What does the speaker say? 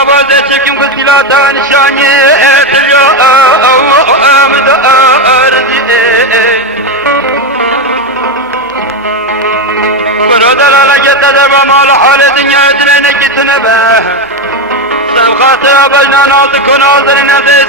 آواز چکم گسیلاتا نشانی اتجا آمد آرزی برادر لگت در مال حال دنیا دلنه گتنه به سن خاطر بجنان آلد کن آلدر نده